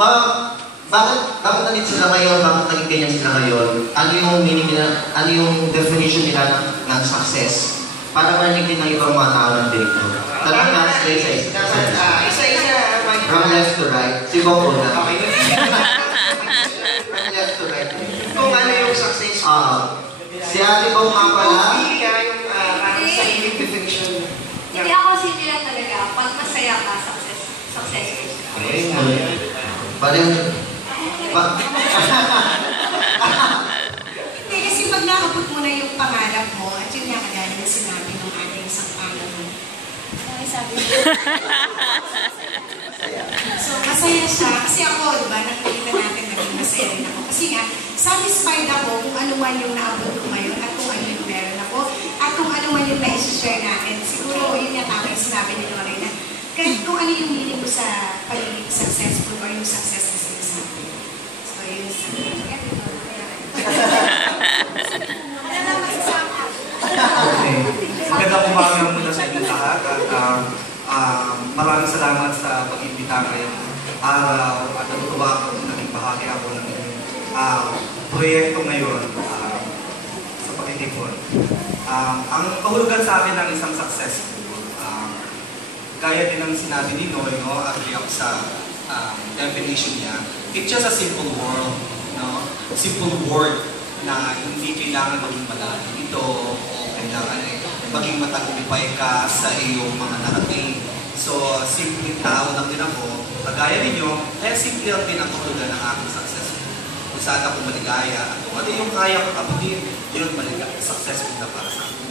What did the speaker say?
bakit nandito sila ngayon? Bakit naging ganyan sila ngayon? Ano yung meaning nila, ano yung definition nila ng success? Para marinig din ng ibang mga tao nandito. Tanong nga sila isa-isa. Isa-isa, from left to right. Si Bong na. Okay. From left to right. Kung ano yung success. Si Ate Bong nga pala. Hindi nga yung sariling definition. Hindi ako sige lang talaga. Pag masaya ka, successful. Okay. Balik. Hindi, kasi pag nakabot mo na yung pangarap mo, at yun nga kagaya na sinabi ng ating isang palo mo. Ano sabi mo? So, masaya siya. Kasi ako, diba, nakikita natin naging masaya rin ako. Kasi nga, satisfied ako kung ano man yung naabot ko ngayon at kung ano yung meron ako at kung ano man yung na-share natin. Siguro, yun nga tama yung sinabi ni Lorena. Kahit kung ano yung meaning mo sa pagiging successful or yung success na sinasabi. So, yun yung sabi. Ano na masasama? Okay. Magandang umaga muna sa inyong lahat at maraming salamat sa pag-imbita ngayong araw at natutuwa ako naging bahagi ako ng proyekto ngayon sa pagtitipon. Ang kahulugan sa akin ng isang successful, gaya din ng sinabi ni Noy, no, agree ako sa definition niya. It's just a simple word, no? Simple word na hindi kailangan maging malalim ito o kailangan maging matagumpay ka sa iyong mga narating. So, simple tao lang din ako, kagaya ninyo, kaya simple lang din ang kahulugan ng aking successful. Kung saan ako maligaya at kung ano yung kaya ko kabutin, yun maligaya, successful na para sa akin.